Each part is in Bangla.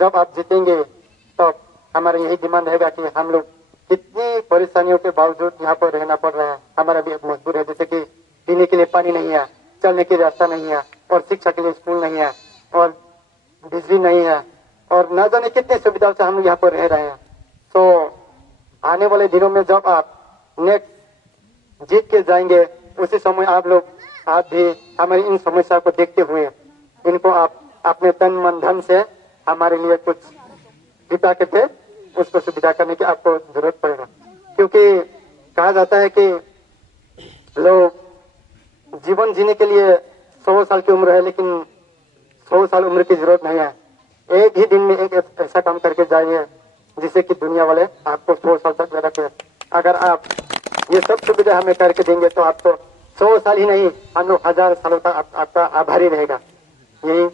जब आप जीतेंगे तो हमारा यही डिमांड रहेगा कि हम लोग कितनी परेशानियों के बावजूद यहाँ पर रहना पड़ रहा है, हमारा भी मजबूर है। जैसे कि पीने के लिए पानी नहीं है, चलने के लिए रास्ता नहीं है, और शिक्षा के लिए स्कूल नहीं है, और बिजली नहीं है, और न जाने कितनी सुविधाओं से हम यहाँ पर रह रहे हैं। तो आने वाले दिनों में जब आप नेक्स्ट जीत के जाएंगे, उसी समय आप भी हमारी इन समस्या को देखते हुए इनको आप अपने तन मन धन से हमारे लिए कुछ कृपा करके उसको सुविधा करने की आपको जरूरत पड़ेगा। क्योंकि कहा जाता है कि लोग जीवन जीने के लिए 100 साल की उम्र है, लेकिन 100 साल उम्र की जरूरत नहीं है। एक ही दिन में एक ऐसा काम करके जाइए जिससे कि दुनिया वाले आपको 100 साल तक रखे। अगर आप ये सब सुविधा हमें करके देंगे तो आपको 100 साल ही नहीं, हम लोग 1000 सालों तक आपका आभारी रहेगा। यही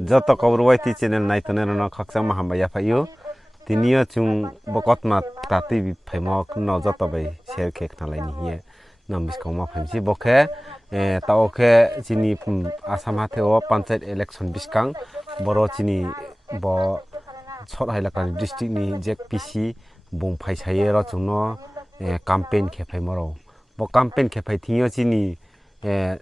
Joto kaurwaiti channel nai to nero no khaksa mahamba ya phayu tinio chung bokotma tati phaimo no joto bai share kek thalai ni ye nam biskoma phaimsi bokhe taoke chini asam hatheo panchayat election biskang boro chini bo sot hailakan district ni jpc bung phaisaye ro chungno campaign khephai moro bo campaign khephai thingyo chini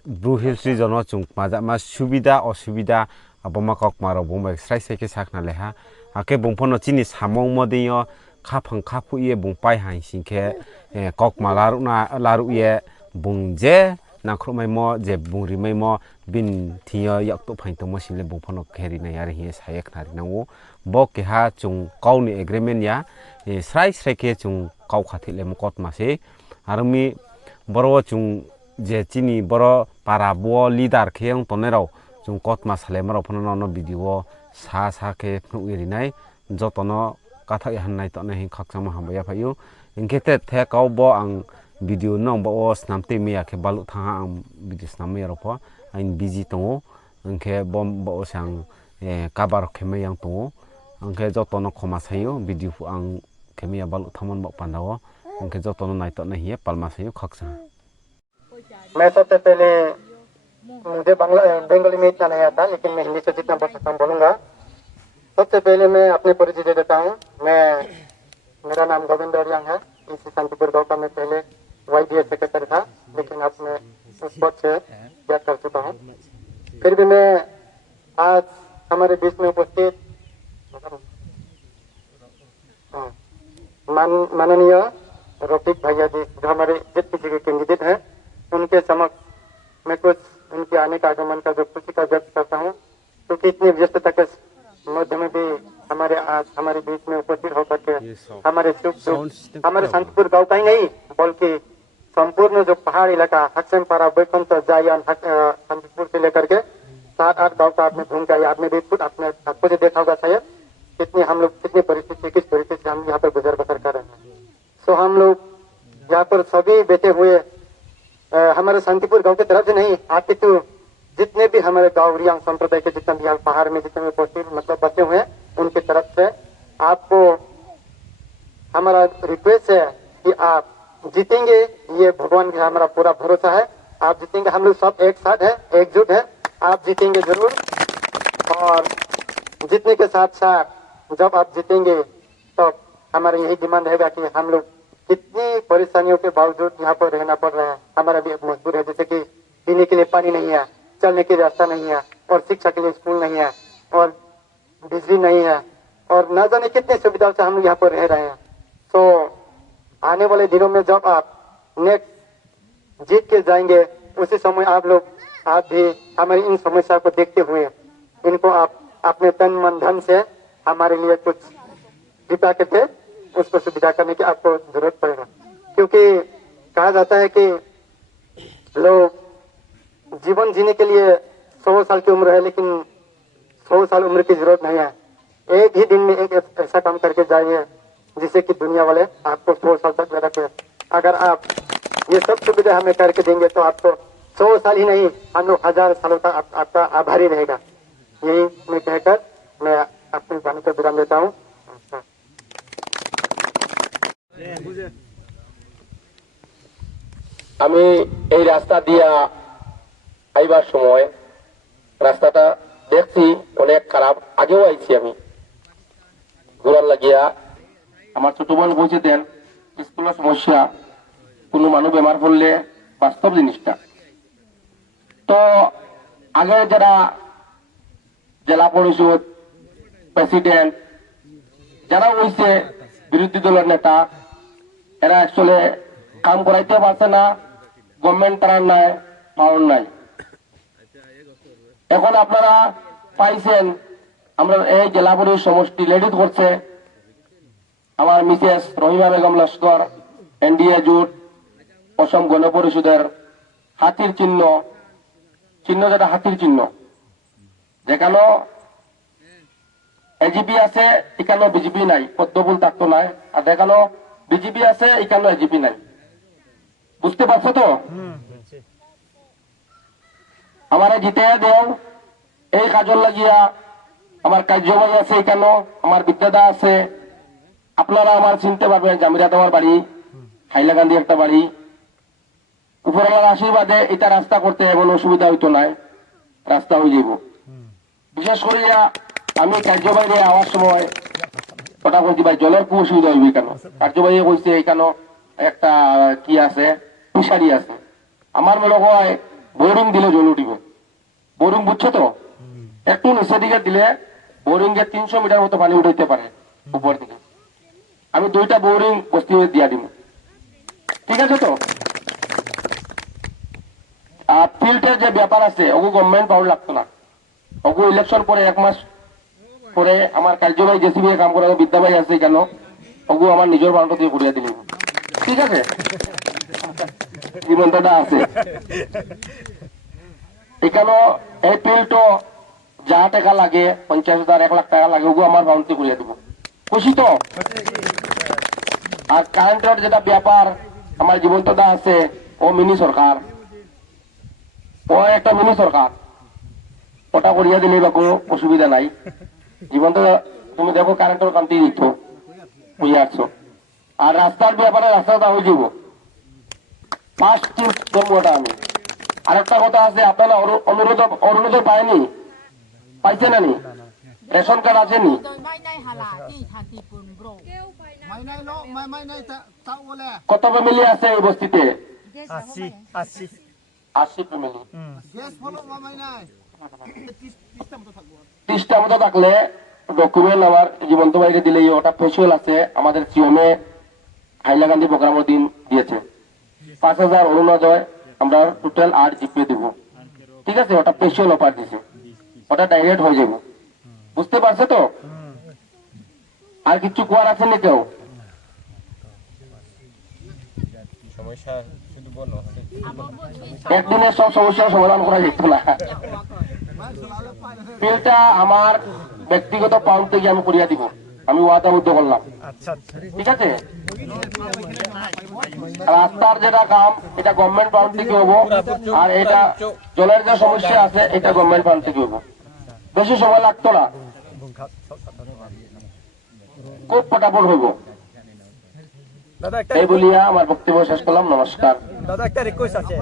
blue hills region no chung majama subida osubida aboma kok maro bomba srai sai ke sakna leha ake bungphono chini samong modiyo khafang khapu ye bungpai hai singkhe kok malaru na laru ye bungje nakromai mo je bungrimai mo bin thiyo yakto phaito mo sile bungphono kheri na yar hi sayek nari nango bo ke ha chung kauni agreement ya srai srai ke chung kau khathile mo kot mase armi boro chung je chini boro para bo leader kheyang tonero chung kot ma salemaro phono no video sa ke phuirinai jotono kathai hannai to nei khakchama hambaya phayu ingkete the kau bo ang video no bo snamte meya ke balu thanga ang video snamya ropo ain busy tongo ingke bom bo sang kabar kheme yang tongo angke jotono khoma sayo video fu ang khemia balu thamon bo pandawo ingke jotono nai to nei palma sayo khakcha मैं सबसे पहले मुझे बंगाली में इतना नहीं आता, लेकिन मैं हिंदी से जितना बोल सकता हूँ बोलूँगा। सबसे पहले मैं अपने परिचय दे देता हूँ। मेरा नाम गोविंद ओरियांग है। इसी शांतिपुर गाँव का मैं पहले YDS सेक्रेटरी था, लेकिन अब मैं उस पद से त्याग कर चुका हूँ। फिर भी मैं आज हमारे बीच में उपस्थित माननीय रफीक भैया जी, जो हमारे JPC के कैंडिडेट हैं, उनके समक्ष मैं कुछ उनके आने का आगमन का जो खुशी का व्यक्त करता हूँ, क्योंकि इतनी व्यस्तता के मध्य में भी हमारे बीच में उपस्थित होकर के हमारे हमारे शांतिपुर गांव का ही नहीं बल्कि संपूर्ण जो पहाड़ इलाका हक्सनपारा बैकुंठ जायन शांतिपुर से लेकर के 7-8 गाँव का आपने घूम के आपने भी खुद आपको से देखा होगा शायद कितनी हम लोग किस परिस्थिति से हम यहाँ पर गुजर बसर कर रहे हैं। सो हम लोग यहाँ पर सभी बैठे हुए हमारे शांतिपुर गांव की तरफ से नहीं, आपके तो जितने भी हमारे गाँव रियांग संप्रदाय के जितने भी यहाँ पहाड़ में जितने भी उपस्थित मतलब बसे हुए हैं, उनकी तरफ से आपको हमारा रिक्वेस्ट है कि आप जीतेंगे। ये भगवान का हमारा पूरा भरोसा है, आप जीतेंगे। हम लोग सब एक साथ है, एकजुट है, आप जीतेंगे जरूर। और जीतने के साथ साथ जब आप जीतेंगे तो हमारा यही डिमांड रहेगा कि हम लोग कितनी परेशानियों के बावजूद यहाँ पर रहना पड़ रहा है, हमारा भी मजबूर है। जैसे कि पीने के लिए पानी नहीं है, चलने के लिए रास्ता नहीं है, और शिक्षा के लिए स्कूल नहीं है, और बिजली नहीं है, और न जाने कितनी सुविधाओं से हम यहाँ पर रह रहे हैं। तो आने वाले दिनों में जब आप नेक्स्ट जीत के जाएंगे, उसी समय आप भी हमारी इन समस्या को देखते हुए इनको आप अपने तन मन धन से हमारे लिए कुछ कृपा करके उसको सुविधा करने की आपको जरूरत पड़ेगा। क्योंकि कहा जाता है कि लोग जीवन जीने के लिए 100 साल की उम्र है, लेकिन 100 साल उम्र की जरूरत नहीं है। एक ही दिन में एक ऐसा काम करके जाइए जिससे कि दुनिया वाले आपको 100 साल तक रखे। अगर आप ये सब सुविधा हमें करके देंगे तो आपको 100 साल ही नहीं, हम लोग 1000 सालों तक आपका आभारी रहेगा। यही मैं कहकर मैं अपनी वाणी को विराम देता हूँ। আমি এই রাস্তা দিয়া আইবার সময় রাস্তাটা দেখছি অনেক খারাপ, আগেও আইছি আমি, ঘোরার লাগিয়া আমার ছোট বোন বুঝে দেন স্কুলের সমস্যা কোনো মানুষ বেমার পড়লে বাস্তব জিনিসটা। তো আগে যারা জেলা পরিষদ প্রেসিডেন্ট যারা হয়েছে বিরোধী দলের নেতা, এরা আসলে কাম করাইতে পারছে না, গভর্নমেন্ট তারা নাই, পাওয়ার নাই। এখন আপনারা পাইছেন আমরা এই জেলা পরিষদ সমষ্টি লেডিট করছে আমার মিসেস রহিমা বেগম লস্কর, এনডিএ জোট, অসম গণ পরিষদের হাতির চিহ্ন, চিহ্ন যেটা হাতির চিহ্ন, যেখানে এজিপি আছে এখানে বিজেপি নাই, পদ্মফুল থাকতো নাই, আর দেখানো বিজেপি আছে এখানে এজিপি নাই। বুঝতে পারছো তো? আমার জিতে দেও এই কাজল লাগিয়া আমার কার্যবাহী আছে এখানে, আমার বিদ্যাদা আছে, আপনারা আমার চিনতে পারবেন জামিরাত আমার বাড়ি, হাইলাকান্দি একটা বাড়ি। উপরওয়ালার আশীর্বাদে এটা রাস্তা করতে এমন অসুবিধা হইতো নাই, রাস্তা হয়ে যাব। বিশেষ করে আমি কার্যবাহী আওয়ার সময় কথা বলছি ভাই জলের খুব অসুবিধা হইবে কেন, কার্যবাহী বলছে এখানে একটা কি আছে ফিশারি আছে, আমার মনে হয় বোরিং দিলে জল উঠিব। বোরিং বুঝছো তো, একটু নিচের দিকে দিলে বোরিং এর 300 মিটার মতো পানি উঠাইতে পারে উপর দিকে। আমি 2টা বোরিং বস্তি দিয়া দিব, ঠিক আছে তো? আর ফিল্ডের যে ব্যাপার আছে ওগু গভর্নমেন্ট পাউল লাগতো না, ওগু ইলেকশন পরে 1 মাস পরে আমার কার্যবাহী জেসিবি কাম করা বিদ্যাবাই আছে কেন, ওগু আমার নিজের বাউন্ড দিয়ে করিয়া দিল, ঠিক আছে? জীবনটা আছে এখানে। এই ফিল্ডও যা টাকা লাগে 50,000 1 লাখ টাকা লাগে, ওগু আমার বাউন্ড দিয়ে করিয়া দিব, খুশি তো? আর কারেন্টের যেটা ব্যাপার আমার জীবনটা আছে, ও মিনি সরকার, ও একটা মিনি সরকার, ওটা করিয়া দিলে বা কোনো অসুবিধা নাই। জীবনটা তুমি দেখো কারেন্টের কান্তি দিত বুঝে আসছো। আর রাস্তার ব্যাপারে রাস্তাটা হয়ে যাব ফার্স্ট চিন্স করবো ওটা আমি। আরেকটা কথা আছে, আপনারা অনুরোধ পায়নি, পাইছে না নি? রেশন কার্ড আছে নি? কত ফ্যামিলি আছে এই বস্তিতে? 80 ফ্যামিলি। 30টা মতো থাকলে ডকুমেন্ট আমার জীবন্ত বাইরে দিলে ওটা ফেসিয়াল আছে আমাদের সিওমে হাইলাকান্দি প্রোগ্রামের দিন দিয়েছে 5,000 অরুণোদয়, আমরা টোটাল 8 জিপে দিব, ঠিক আছে? ওটা ফেসিয়াল অফার দিছে, ওটা ডাইরেক্ট হয়ে যাবে। বুঝতে পারছো তো? আর কিছু কোয়ার আছে না কেউ? একদিনের সব সমস্যার সমাধান করা যেত না। বিলটা আমার ব্যক্তিগত পাউন্ড থেকে আমি করিয়া দিব, আমি ওয়াদাবদ্ধ করলাম, ঠিক আছে? রাস্তার যেটা কাম এটা গভর্নমেন্ট পাউন্ড থেকে হবো, আর এটা জলের যে সমস্যা আছে এটা গভর্নমেন্ট পাউন্ড থেকে হবো। বেশি সময় লাগতো না, খুব ফটাফট হইব। এই বলিয়া আমার বক্তব্য শেষ করলাম। নমস্কার। দাদা একটা রিকোয়েস্ট আছে।